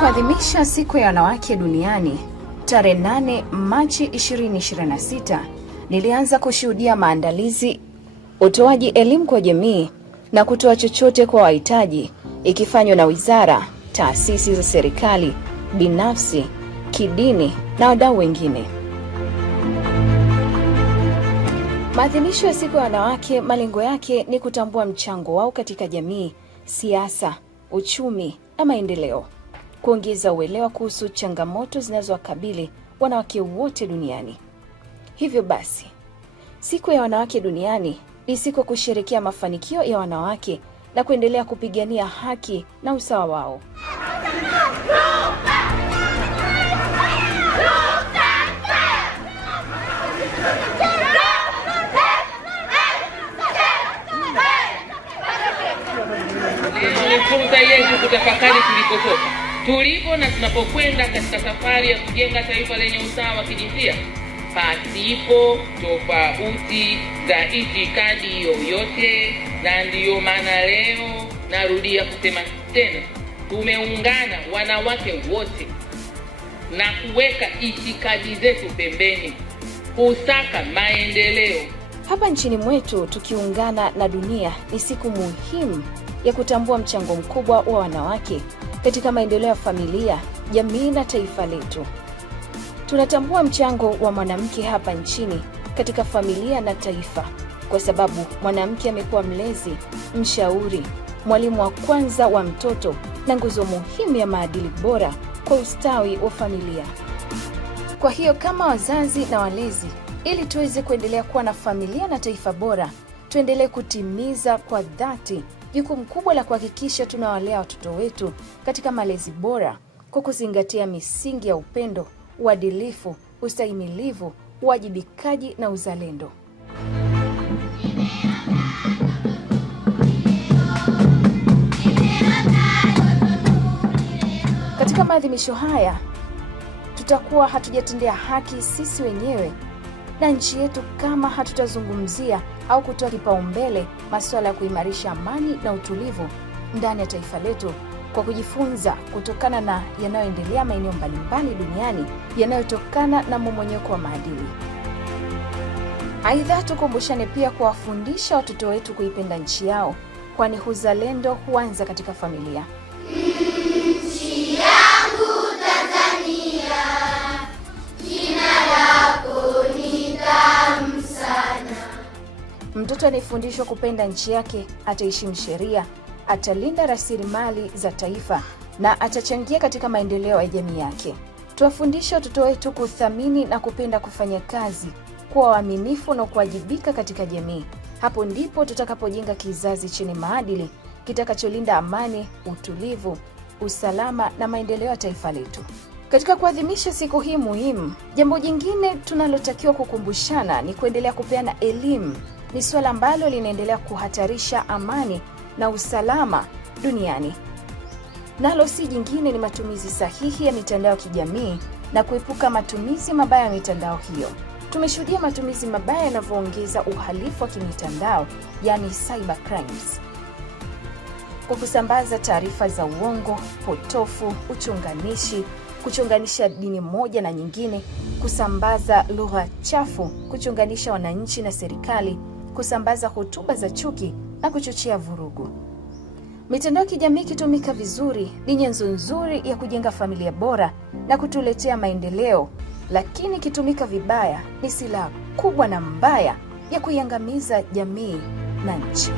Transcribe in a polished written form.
kuadhimisha siku ya wanawake duniani tarehe 8 Machi 2026, nilianza kushuhudia maandalizi, utoaji elimu kwa jamii na kutoa chochote kwa wahitaji ikifanywa na wizara, taasisi za serikali, binafsi, kidini na wadau wengine. Maadhimisho ya siku ya wanawake, malengo yake ni kutambua mchango wao katika jamii, siasa, uchumi na maendeleo, kuongeza uelewa kuhusu changamoto zinazowakabili wanawake wote duniani. Hivyo basi, siku ya wanawake duniani ni siku kusherehekea mafanikio ya wanawake na kuendelea kupigania haki na usawa wao. Ni fursa yetu kutafakari tulikotoka, tulipo na tunapokwenda katika safari ya kujenga taifa lenye usawa wa kijinsia pasipo tofauti za itikadi yoyote. Na ndiyo maana leo narudia kusema tena, tumeungana wanawake wote na kuweka itikadi zetu pembeni kusaka maendeleo. Hapa nchini mwetu tukiungana na dunia, ni siku muhimu ya kutambua mchango mkubwa wa wanawake katika maendeleo ya familia, jamii na taifa letu. Tunatambua mchango wa mwanamke hapa nchini katika familia na taifa, kwa sababu mwanamke amekuwa mlezi, mshauri, mwalimu wa kwanza wa mtoto na nguzo muhimu ya maadili bora kwa ustawi wa familia. Kwa hiyo kama wazazi na walezi, ili tuweze kuendelea kuwa na familia na taifa bora, tuendelee kutimiza kwa dhati jukumu kubwa la kuhakikisha tunawalea watoto wetu katika malezi bora kwa kuzingatia misingi ya upendo, uadilifu, ustahimilivu, uwajibikaji na uzalendo. Katika maadhimisho haya, tutakuwa hatujatendea haki sisi wenyewe na nchi yetu kama hatutazungumzia au kutoa kipaumbele masuala ya kuimarisha amani na utulivu ndani ya taifa letu kwa kujifunza kutokana na yanayoendelea maeneo mbalimbali duniani yanayotokana na mmomonyoko wa maadili. Aidha, tukumbushane pia kuwafundisha watoto wetu kuipenda nchi yao, kwani uzalendo huanza katika familia. Nchi yangu Tanzania, jina lako ni tamu sana. Mtoto anayefundishwa kupenda nchi yake ataheshimu sheria, atalinda rasilimali za taifa na atachangia katika maendeleo ya jamii yake. Tuwafundishe watoto wetu kuthamini na kupenda kufanya kazi, kuwa waaminifu na kuwajibika katika jamii. Hapo ndipo tutakapojenga kizazi chenye maadili kitakacholinda amani, utulivu, usalama na maendeleo ya taifa letu. Katika kuadhimisha siku hii muhimu, jambo jingine tunalotakiwa kukumbushana ni kuendelea kupeana elimu. Ni suala ambalo linaendelea kuhatarisha amani na usalama duniani. Nalo si jingine, ni matumizi sahihi ya mitandao ya kijamii na kuepuka matumizi mabaya ya mitandao hiyo. Tumeshuhudia matumizi mabaya yanavyoongeza uhalifu wa kimitandao, yani cyber crimes, kwa kusambaza taarifa za uongo, potofu, uchonganishi, kuchonganisha dini moja na nyingine, kusambaza lugha chafu, kuchonganisha wananchi na serikali, kusambaza hotuba za chuki na kuchochea vurugu. Mitandao ya kijamii ikitumika vizuri ni nyenzo nzuri ya kujenga familia bora na kutuletea maendeleo, lakini ikitumika vibaya ni silaha kubwa na mbaya ya kuiangamiza jamii na nchi.